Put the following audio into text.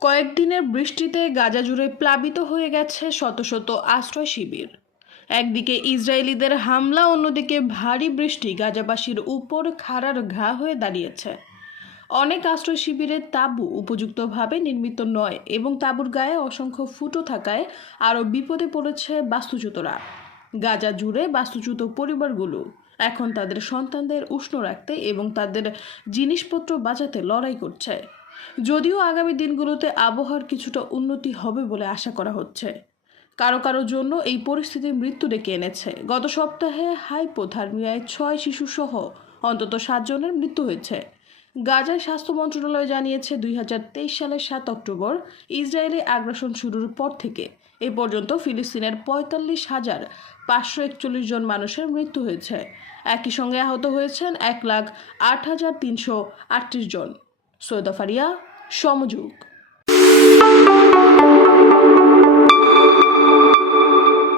কয়েকদিনের বৃষ্টিতে গাজা জুড়ে প্লাবিত হয়ে গেছে শত শত আশ্রয় শিবির। একদিকে ইসরায়েলিদের হামলা, অন্যদিকে ভারী বৃষ্টি গাজাবাসীর উপর খাড়ার ঘা হয়ে দাঁড়িয়েছে। অনেক আশ্রয় শিবিরের তাঁবু উপযুক্তভাবে নির্মিত নয় এবং তাঁবুর গায়ে অসংখ্য ফুটো থাকায় আরও বিপদে পড়েছে বাস্তুচ্যুতরা। গাজা জুড়ে বাস্তুচ্যুত পরিবারগুলো এখন তাদের সন্তানদের উষ্ণ রাখতে এবং তাদের জিনিসপত্র বাঁচাতে লড়াই করছে। যদিও আগামী দিনগুলোতে আবহাওয়ার কিছুটা উন্নতি হবে বলে আশা করা হচ্ছে। কারও কারও জন্য এই পরিস্থিতি মৃত্যু ডেকে এনেছে। গত সপ্তাহে হাইপোথার্মিয়ায় ছয় শিশুসহ অন্তত সাতজনের মৃত্যু হয়েছে। গাজার স্বাস্থ্য মন্ত্রণালয় জানিয়েছে, দুই হাজার তেইশ সালের সাত অক্টোবর ইসরায়েলে আগ্রাসন শুরুর পর থেকে এ পর্যন্ত ফিলিস্তিনের পঁয়তাল্লিশ হাজার পাঁচশো একচল্লিশ জন মানুষের মৃত্যু হয়েছে। একই সঙ্গে আহত হয়েছেন এক লাখ আট হাজার তিনশো আটত্রিশ জন। সৈয়দ ফারিয়া সমযোগ।